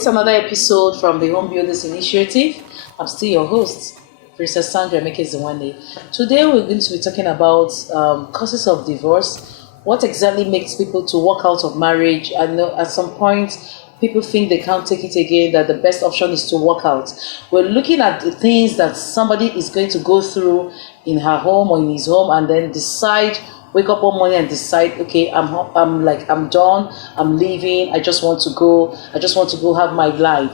This is another episode from the Homebuilders Initiative. I'm still your host, Princess Sandra Emeka-Ezenwanne. Today we're going to be talking about causes of divorce. What exactly makes people to walk out of marriage? I know at some point people think they can't take it again, that the best option is to walk out. We're looking at the things that somebody is going to go through in her home or in his home and then wake up one morning and decide, okay, I'm done, I'm leaving, I just want to go have my life.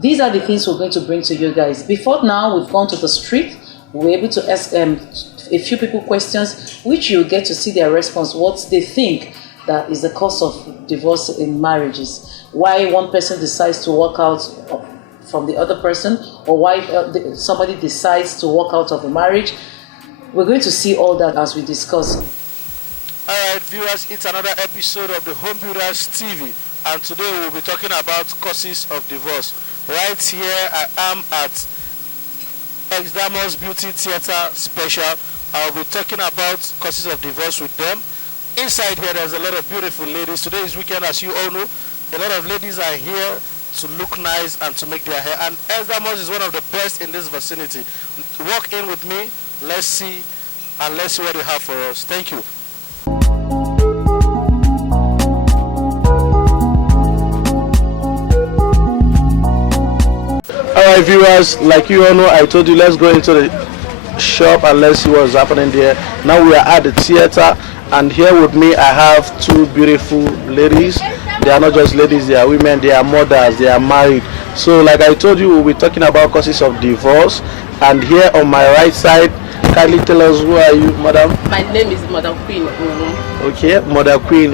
These are the things we're going to bring to you guys. Before now, we've gone to the street, we're able to ask a few people questions, which you'll get to see their response, what they think that is the cause of divorce in marriages, why one person decides to walk out from the other person, or why somebody decides to walk out of a marriage. We're going to see all that as we discuss. Alright viewers, it's another episode of the Homebuilders TV, and today we'll be talking about causes of divorce. Right here I am at Exdamo's Beauty Theatre Special. I'll be talking about causes of divorce with them. Inside here there's a lot of beautiful ladies. Today is weekend, as you all know. A lot of ladies are here to look nice and to make their hair, and Exdamo's is one of the best in this vicinity. Walk in with me. Let's see what you have for us. Thank you. Alright viewers, like you all know, I told you let's go into the shop and let's see what's happening there. Now we are at the theater, and here with me I have two beautiful ladies. They are not just ladies, they are women, they are mothers, they are married. So like I told you, we'll be talking about causes of divorce. And here on my right side, kindly tell us, who are you, madam? My name is Mother Queen. Okay, Mother Queen.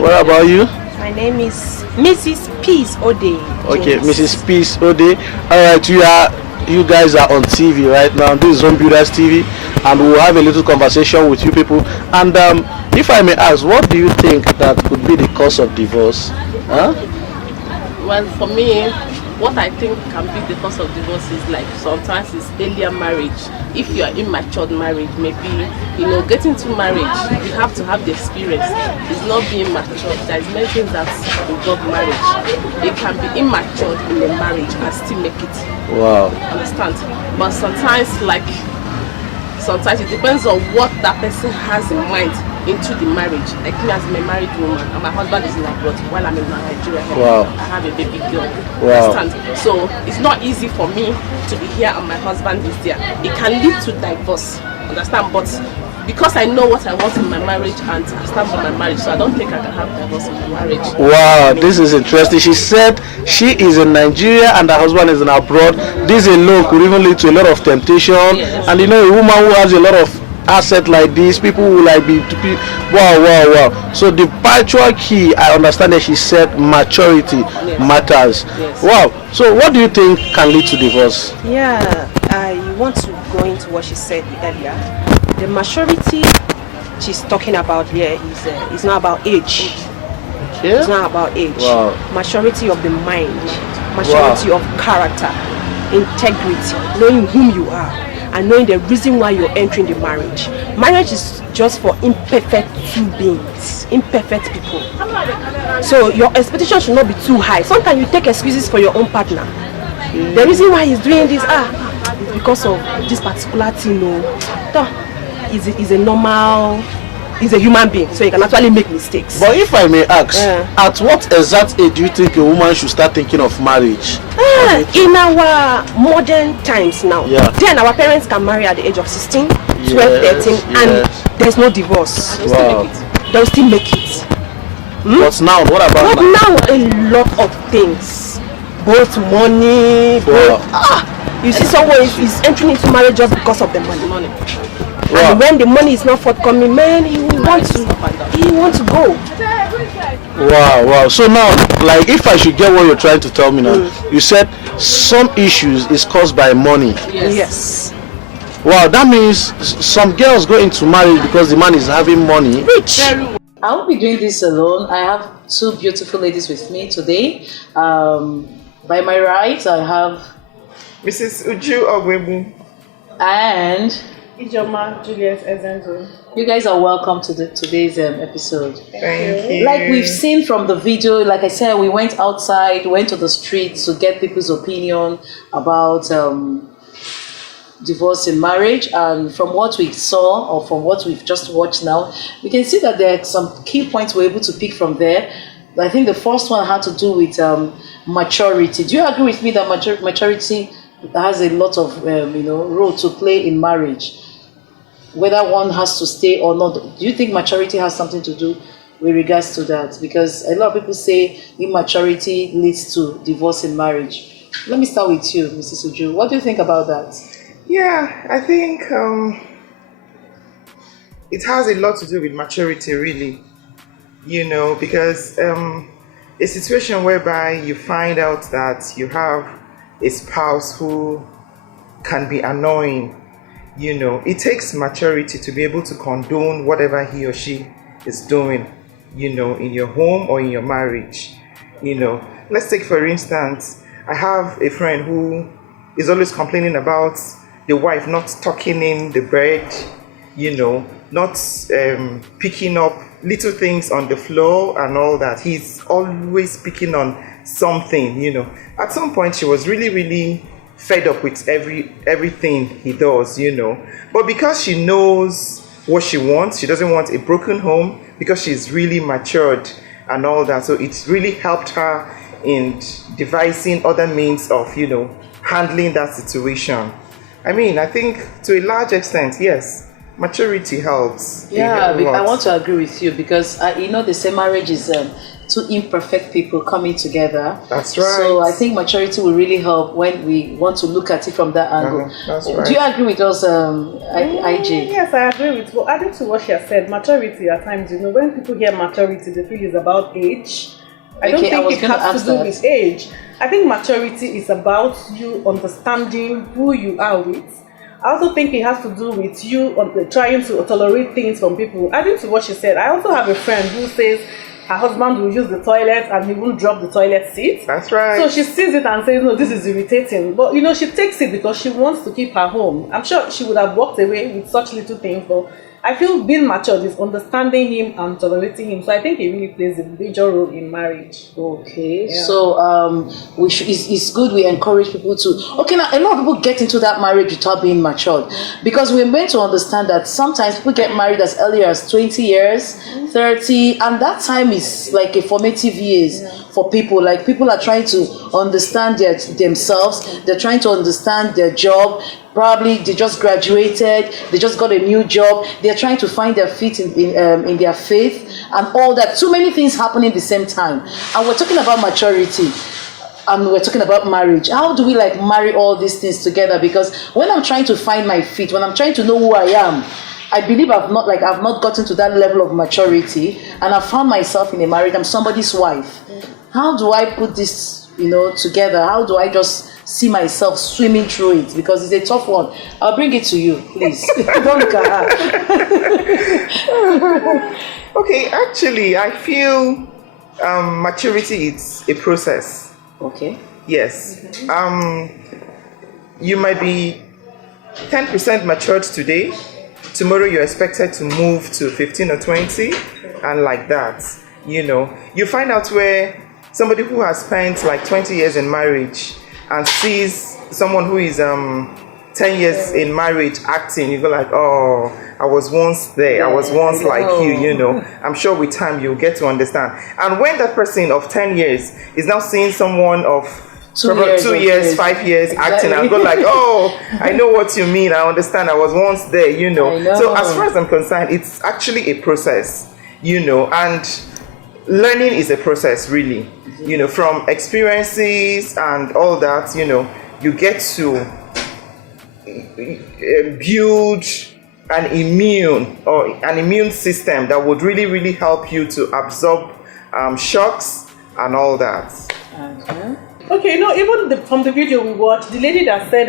What about you? My name is Mrs. Peace Ode. Okay, Mrs. Peace Ode. Alright, you guys are on TV right now. This is Homebuilders TV, and we'll have a little conversation with you people. And if I may ask, what do you think that could be the cause of divorce? Huh? Well, for me, what I think can be the cause of divorce is like sometimes it's earlier marriage. If you are immature marriage, maybe getting to marriage, you have to have the experience. It's not being mature. There's many things that involve marriage. It can be immature in a marriage and still make it. Wow. Understand? But sometimes it depends on what that person has in mind into the marriage. Like me as a married woman, and my husband is in abroad while I'm in Nigeria. Wow. I have a baby girl. Wow. Understand? So it's not easy for me to be here and my husband is there. It can lead to divorce. Understand? But because I know what I want in my marriage and I stand for my marriage, so I don't think I can have divorce in my marriage. Wow, this is interesting. She said she is in Nigeria and her husband is in abroad. This alone could even lead to a lot of temptation. Yes. And a woman who has a lot of asset like this, people will be wow. So the virtual key, I understand that she said maturity matters. Yes. Wow. So what do you think can lead to divorce? Yeah, I want to go into what she said earlier. The maturity she's talking about here is not about age. Yeah? It's not about age. Wow. Maturity of the mind, maturity of character, integrity, knowing whom you are, and knowing the reason why you're entering the marriage. Marriage is just for imperfect two beings, imperfect people. So your expectation should not be too high. Sometimes you take excuses for your own partner. The reason why he's doing this, is because of this particular thing. He's a human being, so he can actually make mistakes. But if I may ask, at what exact age do you think a woman should start thinking of marriage? In our modern times now, then our parents can marry at the age of 16, 12, 13, and there's no divorce. Wow. They'll still make it. But now, what about now? A lot of things, both money, you see someone is entering into marriage just because of the money. Wow. And when the money is not forthcoming, man, he wants to go. Wow. So now, like, if I should get what you're trying to tell me now, you said some issues is caused by money. Yes. Wow, that means some girls go into marriage because the man is having money. Rich. I won't be doing this alone. I have two beautiful ladies with me today. By my right, I have Mrs. Uju Ogwebu and Ijoma Juliet Ezenzo. You guys are welcome to today's episode. Thank you. Like we've seen from the video, like I said, we went outside, went to the streets to get people's opinion about divorce in marriage, and from what we saw or from what we've just watched now, we can see that there are some key points we're able to pick from there. I think the first one had to do with maturity. Do you agree with me that maturity has a lot of role to play in marriage, whether one has to stay or not? Do you think maturity has something to do with regards to that? Because a lot of people say immaturity leads to divorce in marriage. Let me start with you, Mrs. Uju. What do you think about that? Yeah, I think it has a lot to do with maturity, really. Because a situation whereby you find out that you have a spouse who can be annoying, it takes maturity to be able to condone whatever he or she is doing, in your home or in your marriage. Let's take, for instance, I have a friend who is always complaining about the wife not tucking in the bed, not picking up little things on the floor and all that. He's always picking on something, At some point, she was really, really fed up with everything he does, But because she knows what she wants, she doesn't want a broken home, because she's really matured and all that. So it's really helped her in devising other means of, handling that situation. I mean, I think to a large extent, yes, maturity helps. Yeah, I want to agree with you, because they say marriage is two imperfect people coming together. That's right. So I think maturity will really help when we want to look at it from that angle. That's right. Do you agree with us, IJ? Yes, I agree with. Well, adding to what she has said, maturity at times, when people hear maturity, they feel it's about age. I don't think it has to do with age. I think maturity is about you understanding who you are with. I also think it has to do with you trying to tolerate things from people. Adding to what she said, I also have a friend who says her husband will use the toilet and he won't drop the toilet seat. That's right. So she sees it and says, no, this is irritating. But, she takes it because she wants to keep her home. I'm sure she would have walked away with such little things, but I feel being matured is understanding him and tolerating him. So I think it really plays a major role in marriage. Okay, yeah. So it's good we encourage people to. Okay, now a lot of people get into that marriage without being matured, because we're meant to understand that sometimes people get married as early as 20 years, 30, and that time is like a formative years for people. Like people are trying to understand themselves. They're trying to understand their job. Probably they just graduated, they just got a new job, they're trying to find their feet in their faith and all that. Too many things happening at the same time. And we're talking about maturity and we're talking about marriage. How do we marry all these things together? Because when I'm trying to find my feet, when I'm trying to know who I am, I believe I've not gotten to that level of maturity, and I found myself in a marriage. I'm somebody's wife. How do I put this, together? How do I just see myself swimming through it? Because it's a tough one. I'll bring it to you, please. Don't look at her. Okay, actually, I feel maturity is a process. Okay. Yes. You might be 10% matured today. Tomorrow you're expected to move to 15 or 20, and like that. You find out where somebody who has spent 20 years in marriage and sees someone who is 10 years in marriage acting, you go like, oh, I was once there, I was once like you, I'm sure with time you'll get to understand. And when that person of 10 years is now seeing someone of 2 years, 5 years acting, I'll go like, oh, I know what you mean, I understand, I was once there, So as far as I'm concerned, it's actually a process, and learning is a process, really. From experiences and all that, you get to build an immune system that would really, really help you to absorb shocks and all that. Okay, even from the video we watched, the lady that said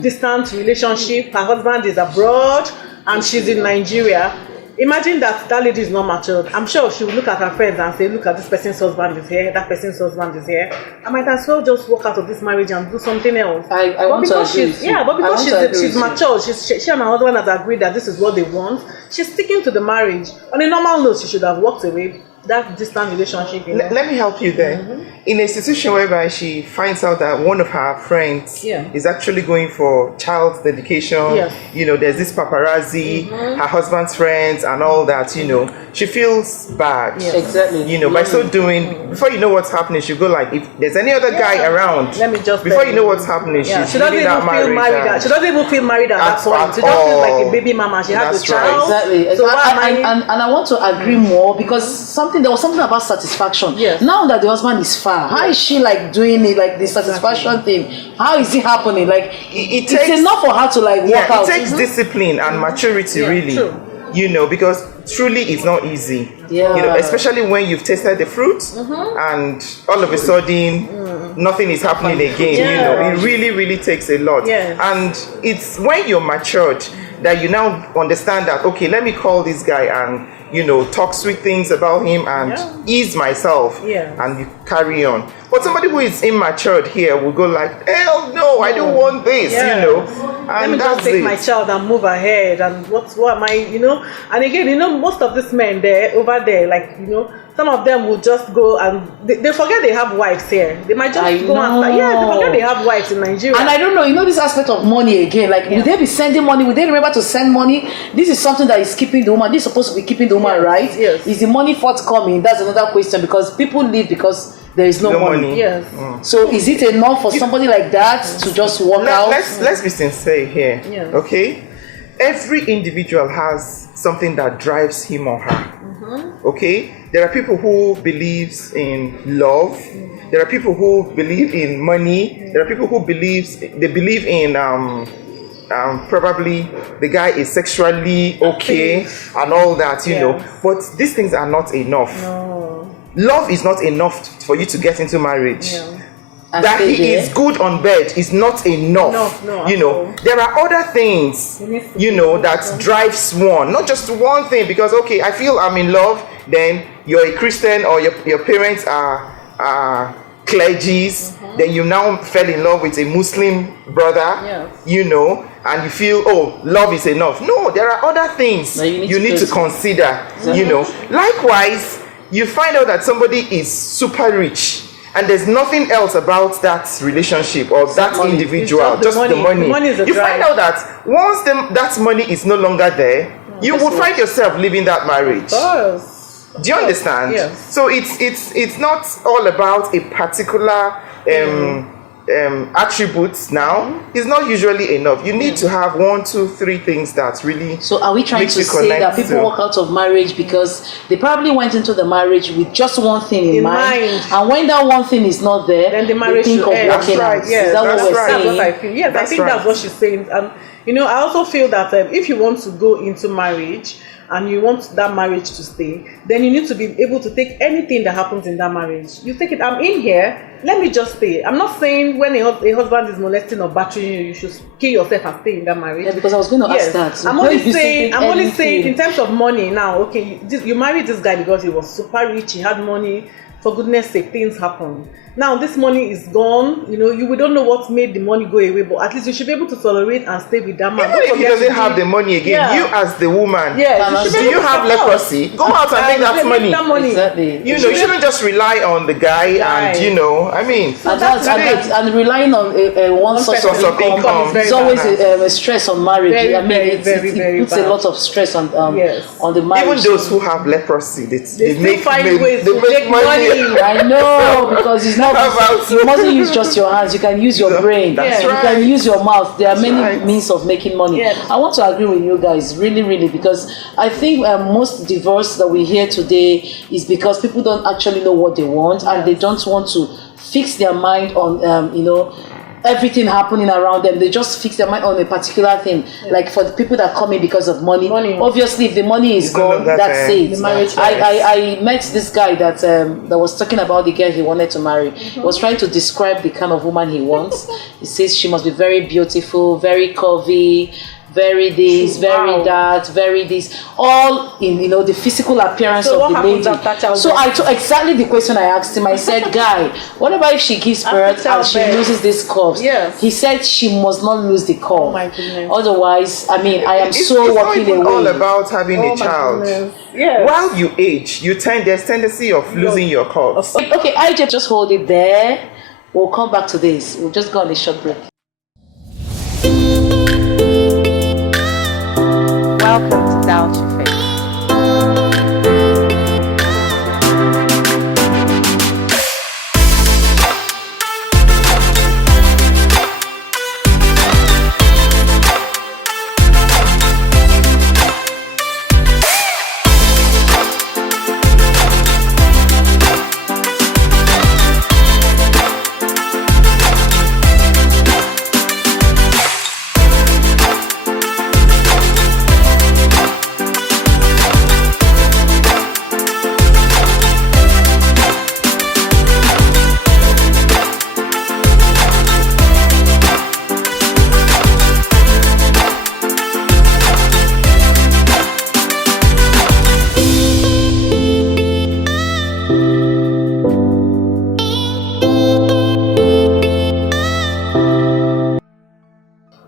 distant relationship, her husband is abroad and she's in Nigeria. Imagine that lady is not matured. I'm sure she will look at her friends and say, look at this person's husband is here, that person's husband is here. I might as well just walk out of this marriage and do something else. I want to agree with you. Yeah, but because she's matured, she and her husband has agreed that this is what they want. She's sticking to the marriage. On a normal note, she should have walked away. That distant relationship. Let me help you there. In a situation whereby she finds out that one of her friends is actually going for child dedication, there's this paparazzi, her husband's friends and all that, she feels bad. Exactly. By so doing, before you know what's happening, she'll go like, if there's any other guy around, let me just before you know what's happening, she doesn't even feel married. She doesn't even feel married at that point. She just feels like a baby mama. She has a child. Exactly. So and I want to agree more because there was something about satisfaction. Now that the husband is far, how is she like doing it, like the satisfaction thing? How is it happening? Like it's enough for her to like walk out. It takes discipline and maturity, really. True. Because truly it's not easy. Especially when you've tasted the fruit and all of a sudden nothing is happening again. It really, really takes a lot. And it's when you're matured that you now understand that, okay, let me call this guy and talk sweet things about him and ease myself and you carry on. But somebody who is immature here will go like, hell no, I don't want this, and let me just take my child and move ahead and what am I, and again, most of these men over there, like, some of them will just go and they forget they have wives here. They might just go and they forget they have wives in Nigeria. And I don't know, this aspect of money again. Like, will they be sending money? Will they remember to send money? This is something that is keeping the woman. This is supposed to be keeping the woman, right? Yes. Is the money forthcoming? That's another question because people live because there is no money. Yes. So is it enough for somebody like that to just walk out? Let's be sincere here. Yes. Okay? Every individual has something that drives him or her. Okay? There are people who believe in love. There are people who believe in money. There are people who believe in probably the guy is sexually okay and all that, But these things are not enough. No. Love is not enough for you to get into marriage. That he is good on bed is not enough. No, there are other things, that drives one, not just one thing. Because okay, I feel I'm in love. Then you're a Christian or your parents are clergies. Then you now fell in love with a Muslim brother. And you feel love is enough. No, there are other things you need to consider. Likewise, you find out that somebody is super rich. And there's nothing else about that relationship or that individual, just the money. You find out that once that money is no longer there, you will find yourself leaving that marriage. Do you understand? Yes. So it's not all about a particular attributes now. It's not usually enough. You need to have 1, 2, 3 things that really. So are we trying to say that people walk out of marriage because they probably went into the marriage with just one thing in mind, and when that one thing is not there, then the marriage they think of walking out. Yes, is that what we're saying? That's what I feel. Yes, I think that's what she's saying. And I also feel that if you want to go into marriage and you want that marriage to stay, then you need to be able to take anything that happens in that marriage. You take it, I'm in here, let me just stay. I'm not saying when a husband is molesting or battering you, you should kill yourself and stay in that marriage. Yeah, because I was going to ask that. So I'm only saying in terms of money now, okay, you married this guy because he was super rich, he had money. For goodness sake, things happen. Now this money is gone. We don't know what made the money go away, but at least you should be able to tolerate and stay with that man. Even if he doesn't have the money again, you as the woman, do you have leprosy? Go out and make that money. Exactly. You shouldn't just rely on the guy and and relying on one source of income is always a stress on marriage. It puts a lot of stress on the marriage. Even those who have leprosy, they make ways to make money. I know, because it's not. You mustn't use just your hands. You can use your brain. That's You can use your mouth. There are many means of making money. I want to agree with you guys, really, really, because I think most divorce that we hear today is because people don't actually know what they want and they don't want to fix their mind on, everything happening around them. They just fix their mind on a particular thing. Like for the people that come in because of money. Obviously, if the money is gone, that's it. The marriage. I met this guy that was talking about the girl he wanted to marry. He was trying to describe the kind of woman he wants. He says she must be very beautiful, very curvy, very this, very that, very this, all in the physical appearance of the lady. So I took exactly the question I asked him. I said, "Guy, what about if she gives birth and she loses this curves?" Yes. He said she must not lose the curve. Oh my goodness. Otherwise, I mean, I am It's so not walking even away. all about having a child. Yes. While you age, there's tendency of losing your curves. Okay, I just hold it there. We'll come back to this. We'll just go on a short break. Welcome to Doubt Your Faith.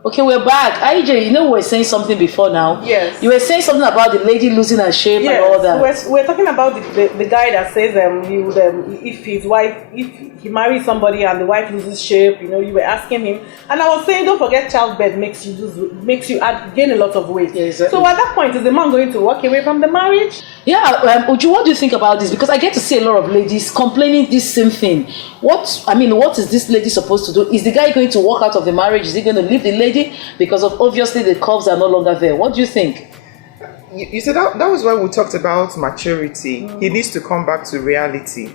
Okay, we're back. IJ, we were saying something before now. Yes. You were saying something about the lady losing her shape and all that. We're talking about the guy that says he would if he marries somebody and the wife loses shape, you were asking him, and I was saying, don't forget childbirth makes you gain a lot of weight. Yeah, exactly. So at that point, is the man going to walk away from the marriage? Yeah, Uju, what do you think about this? Because I get to see a lot of ladies complaining this same thing. What is this lady supposed to do? Is the guy going to walk out of the marriage? Is he going to leave the lady? Because of obviously the curves are no longer there. What do you think? You said that was why we talked about maturity. He needs to come back to reality.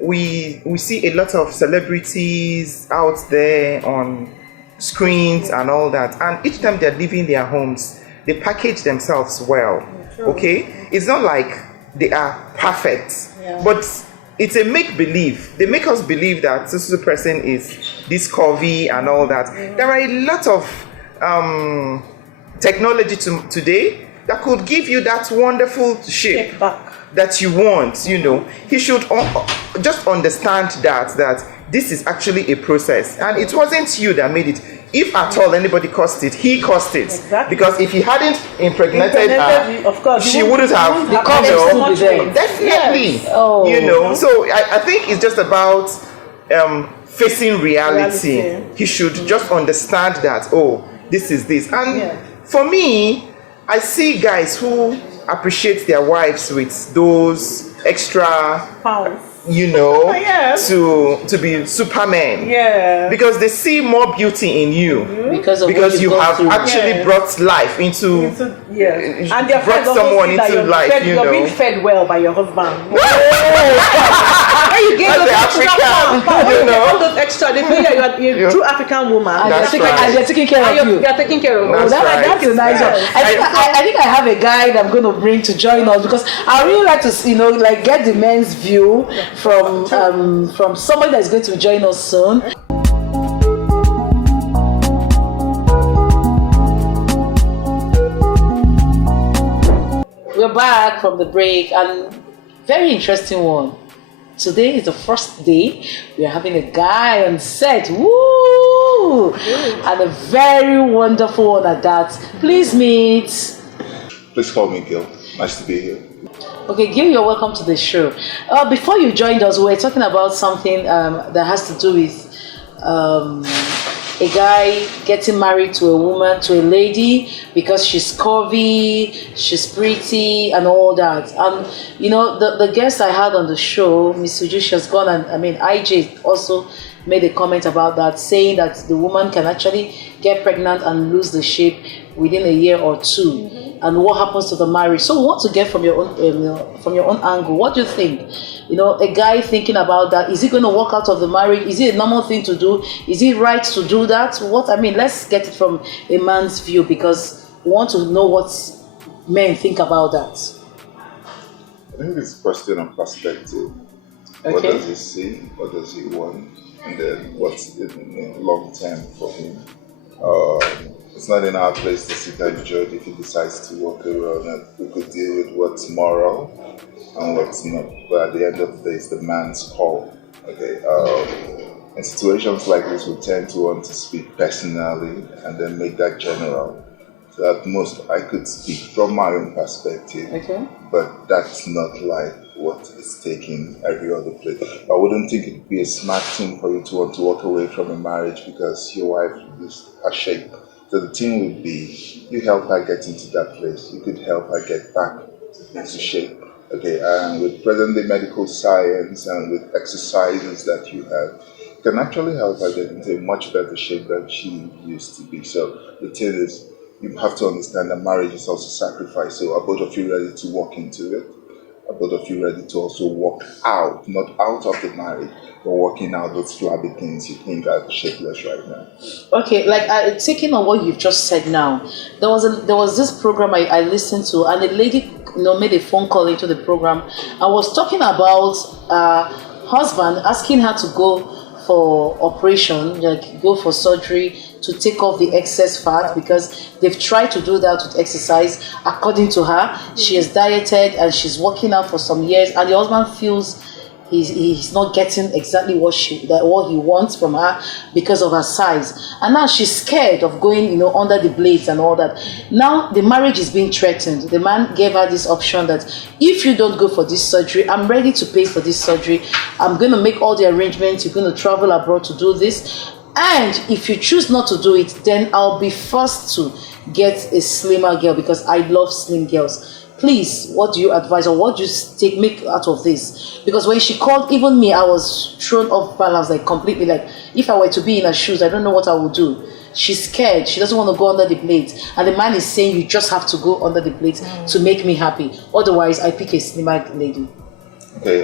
We see a lot of celebrities out there on screens and all that, and each time they're leaving their homes, they package themselves well. Okay, it's not like they are perfect, but it's a make-believe. They make us believe that this person is this curvy and all that. There are a lot of technology today that could give you that wonderful shape that you want. He should just understand that this is actually a process, and it wasn't you that made it. If at all anybody caused it, he caused it. Exactly. Because if he hadn't impregnated her, of course, she wouldn't have. Definitely. Oh. So I think it's just about facing reality. He should just understand that, this is this. And for me, I see guys who appreciate their wives with those extra pounds. To be Superman. Yeah. Because they see more beauty in you. Because you have actually brought life into and they're brought someone into life. You're being fed well by your husband. You get those extra, they feel like you're a true African woman. And they're taking care of you. They're taking care of you. That's a nice one. I think I have a guy that I'm going to bring to join us, because I really like to get the men's view from somebody that's going to join us soon. We're back from the break, and very interesting one. Today is the first day we are having a guy on set. Woo! And a very wonderful one at that. Please meet. Please call me Gil. Nice to be here. Okay, Gil, you're welcome to the show. Before you joined us, we were talking about something that has to do with a guy getting married to a woman, to a lady, because she's curvy, she's pretty, and all that. And the guest I had on the show, Miss Uju, she has gone, and IJ also made a comment about that, saying that the woman can actually get pregnant and lose the shape within a year or two. And what happens to the marriage? So we want to get from your own angle. What do you think? A guy thinking about that, is he going to walk out of the marriage? Is it a normal thing to do? Is it right to do that? Let's get it from a man's view, because we want to know what men think about that. I think it's a question of perspective. Okay. What does he see? What does he want? And then what's in long term for him? It's not in our place to sit and judge if he decides to walk around, and we could deal with what's moral and what's not. But at the end of the day, it's the man's call. Okay. In situations like this, we tend to want to speak personally and then make that general. So at most, I could speak from my own perspective, okay, but that's not like what is taking every other place. I wouldn't think it would be a smart thing for you to want to walk away from a marriage because your wife is a shape. So the thing would be, you help her get into that place. You could help her get back into shape. Okay, and with present-day medical science and with exercises that you have, you can actually help her get into a much better shape than she used to be. So the thing is, you have to understand that marriage is also sacrifice. So are both of you ready to walk into it? Are both of you ready to also walk out, not out of the marriage, but walking out those flabby things you think are shapeless right now? Okay, like taking on what you've just said now, there was this program I listened to, and a lady made a phone call into the program. I was talking about husband asking her to go for operation, like go for surgery to take off the excess fat, because they've tried to do that with exercise. According to her, she has dieted and she's working out for some years, and the husband feels he's not getting exactly what he wants from her because of her size, and now she's scared of going under the blades and all that. Now the marriage is being threatened. The man gave her this option that if you don't go for this surgery, I'm ready to pay for this surgery. I'm going to make all the arrangements. You're going to travel abroad to do this, and if you choose not to do it, then I'll be forced to get a slimmer girl because I love slim girls. Please, what do you advise, or what do you make out of this? Because when she called, even me, I was thrown off balance, like completely. Like, if I were to be in her shoes, I don't know what I would do. She's scared. She doesn't want to go under the blades. And the man is saying, you just have to go under the blades to make me happy. Otherwise, I pick a slimmer lady. Okay,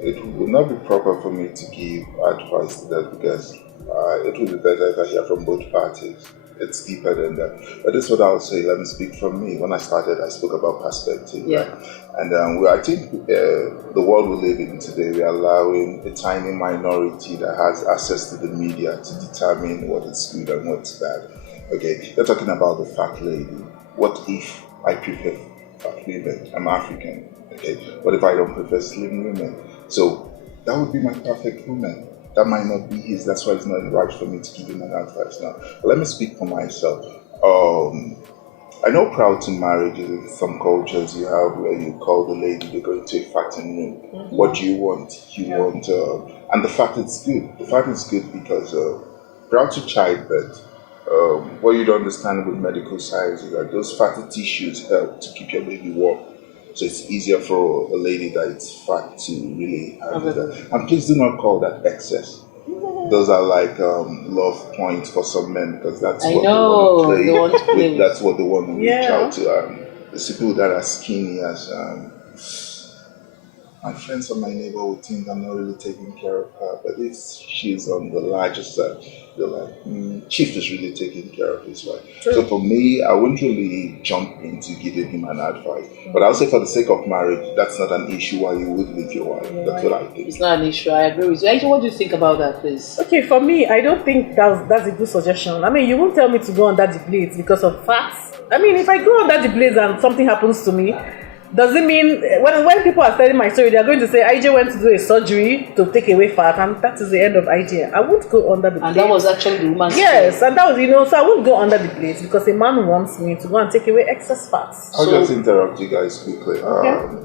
it would not be proper for me to give advice to that because it would be better if I hear from both parties. It's deeper than that. But this is what I'll say. Let me speak from me. When I started, I spoke about perspective. Yeah. Right? And I think the world we live in today, we're allowing a tiny minority that has access to the media to determine what is good and what's bad. Okay, you're talking about the fat lady. What if I prefer fat women? I'm African. Okay, what if I don't prefer slim women? So that would be my perfect woman. That might not be his. That's why it's not right for me to give him an advice now. But let me speak for myself. I know proud to marriage in some cultures you have where you call the lady, they go into a fatting room. Mm-hmm. What do you want? You want, and the fact is good. The fact is good because proud to childbirth. What you don't understand with medical science is that those fatty tissues help to keep your baby warm. So it's easier for a lady that is fat to really have that. And please do not call that excess. Those are like love points for some men because that's what they want to play with. That's what they want to reach out to. The people that are skinny as my friends or my neighbor would think I'm not really taking care of her, but if she's on the larger side, they're like, Chief is really taking care of his wife. True. So for me, I wouldn't really jump into giving him an advice. But I'll say for the sake of marriage, that's not an issue why you would leave your wife. Yeah, that's what I think. It's not an issue. I agree with you. Actually, what do you think about that, please? Okay, for me, I don't think that's a good suggestion. I mean, you won't tell me to go under the blades because of fats. I mean, if I go under the blades and something happens to me, does it mean when people are telling my story, they are going to say IJ went to do a surgery to take away fat, and that is the end of IJ? I would go under the blades. And that was actually the woman's Yes, and that was, so I wouldn't go under the blades because a man wants me to go and take away excess fats. I'll just interrupt you guys quickly. Okay.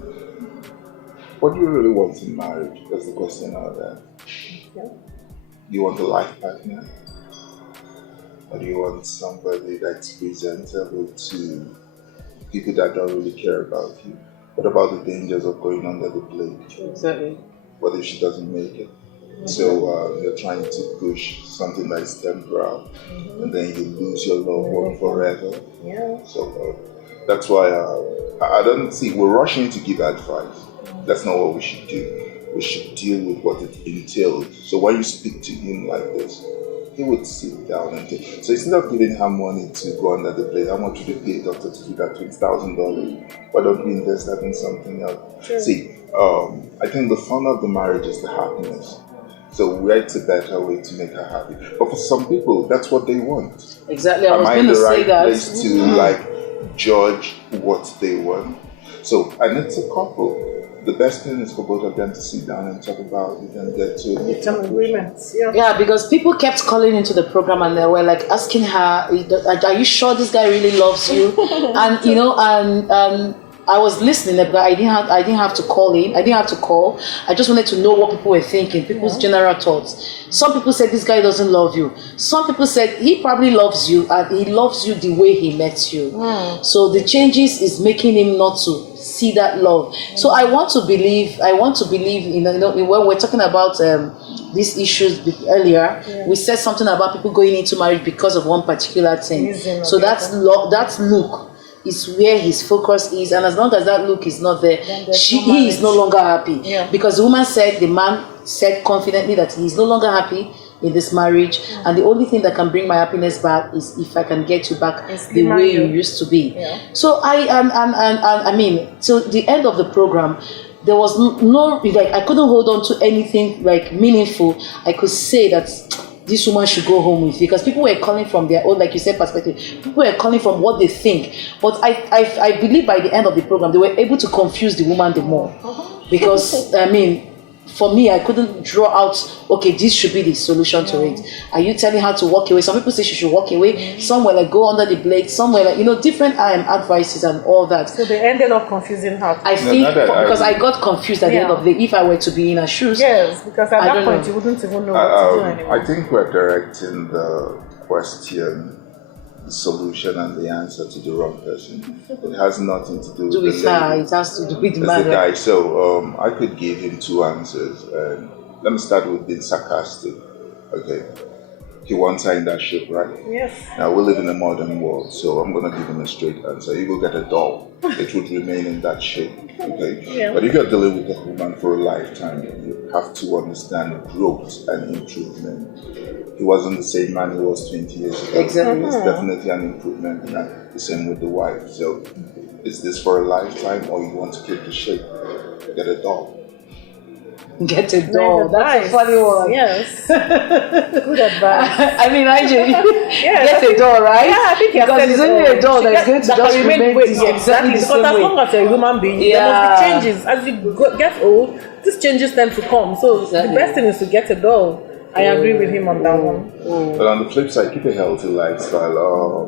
What do you really want in marriage? That's the question out there. Okay. You want a life partner? Or do you want somebody that's presentable to people that don't really care about you? What about the dangers of going under the blade? Exactly. What if she doesn't make it? Mm-hmm. So you're trying to push something that is temporal, and then you lose your loved one forever. Yeah. So that's why I don't see we're rushing to give advice. That's not what we should do. We should deal with what it entails. So when you speak to him like this, he would sit down and take. So instead of giving her money to go under the blade, I want you to pay a doctor to do that $20,000. Why don't we invest that in something else? Sure. See, I think the fun of the marriage is the happiness. So where's a better way to make her happy? But for some people, that's what they want. Exactly. Am I in the right that. place to like judge what they want? So, and it's a couple. The best thing is for both of them to sit down and talk about it and get to some agreements. Yeah, because people kept calling into the program and they were like asking her, "Are you sure this guy really loves you?" And and I was listening, but I didn't have to call in. I didn't have to call. I just wanted to know what people were thinking, people's general thoughts. Some people said this guy doesn't love you. Some people said he probably loves you and he loves you the way he met you. So the changes is making him not to see that love. So I want to believe when we're talking about these issues earlier, we said something about people going into marriage because of one particular thing. So that's look is where his focus is, and as long as that look is not there, he is no longer happy. Because the man said confidently that he is no longer happy in this marriage, and the only thing that can bring my happiness back is if I can get you back the way you used to be. So I mean, till the end of the program, there was no like I couldn't hold on to anything like meaningful. I could say that this woman should go home with, because people were calling from their own, like you said, perspective. People were calling from what they think. But I believe by the end of the program, they were able to confuse the woman the more. Because, I mean, for me, I couldn't draw out, okay, this should be the solution to it. Are you telling her to walk away? Some people say she should walk away. Some were like, go under the blade. Some were like, different advices and all that. So they ended up confusing her. I think, because I got confused at the end of the day, if I were to be in her shoes. Yes, because at that point, you wouldn't even know what to do anymore. I think we're directing the question, the solution and the answer to the wrong person. It has nothing to do with the her. It has to do with the man. The guy. So I could give him two answers. Let me start with being sarcastic. Okay. He wants her in that shape, right? Yes. Now we live in a modern world, so I'm gonna give him a straight answer. You go get a doll, it would remain in that shape. Okay. Yeah. But if you're dealing with a woman for a lifetime, you have to understand growth and improvement. He wasn't the same man he was 20 years ago. Exactly. It's definitely an improvement, and the same with the wife. So, is this for a lifetime, or you want to keep the shape? Get a doll. Get a doll. That's a funny one. Yes. Good advice. I mean, get a doll, right? Yeah, I think because it's only a doll that's going to just remain exactly the same because as way. long as you're a human being, there must be changes. As you get old, these changes tend to come. So the best thing is to get a doll. I agree with him on that one. But on the flip side, keep a healthy lifestyle.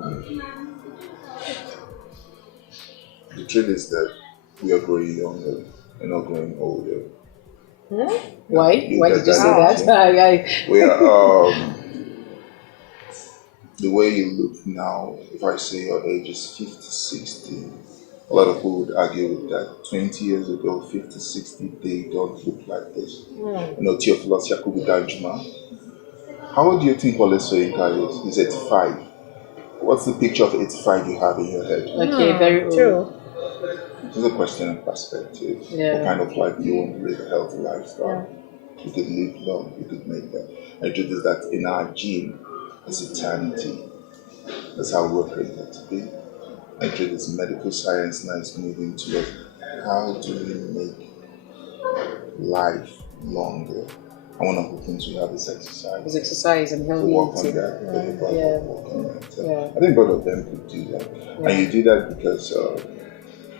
The truth is that we are growing younger, we're not growing older. Why? Why did you say that? We are, the way you look now, if I say your age is 50, 60, a lot of people would argue with that. 20 years ago, 50, 60, they don't look like this. Theophilus Yakubu Danjuma. How old do you think Wole Soyinka is? He's 85. What's the picture of 85 you have in your head? Okay, very true. It's a question of perspective. What kind of life do you want to live? A healthy lifestyle. You could live long, you could make that. And the truth is that in our gene is eternity. That's how we're created to be. And the truth is medical science now is moving towards how do we make life longer. And one of the things we have is exercise. It's exercise and healthy work on that. I think both of them could do that. And you do that because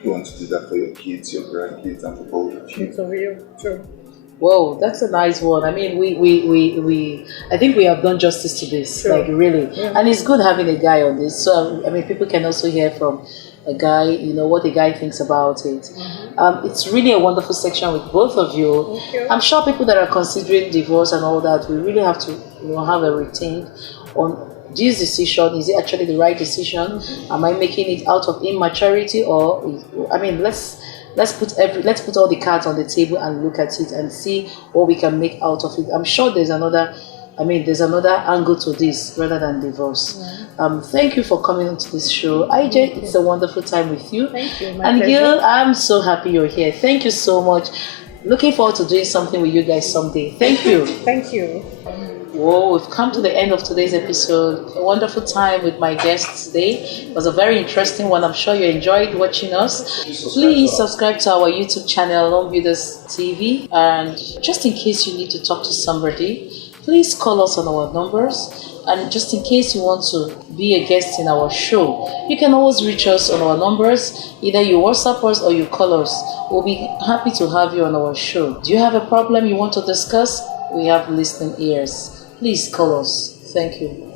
you want to do that for your kids, your grandkids, and for both of you. It's over you. True. Whoa, that's a nice one. I mean, we I think we have done justice to this, like really. And it's good having a guy on this. So I mean, people can also hear from a guy, what a guy thinks about it. It's really a wonderful section with both of you. I'm sure people that are considering divorce and all that, we really have to, have a rethink on this decision. Is it actually the right decision? Am I making it out of immaturity, or I mean, let's put all the cards on the table and look at it and see what we can make out of it. I'm sure there's another angle to this rather than divorce. Thank you for coming on to this show. IJ, it's a wonderful time with you. Thank you. And Gil, I'm so happy you're here. Thank you so much. Looking forward to doing something with you guys someday. Thank you. Thank you. Whoa, we've come to the end of today's episode. A wonderful time with my guests today. It was a very interesting one. I'm sure you enjoyed watching us. Please subscribe to our YouTube channel, Homebuilders TV. And just in case you need to talk to somebody, please call us on our numbers. And just in case you want to be a guest in our show, you can always reach us on our numbers. Either you WhatsApp us or you call us. We'll be happy to have you on our show. Do you have a problem you want to discuss? We have listening ears. Please call us. Thank you.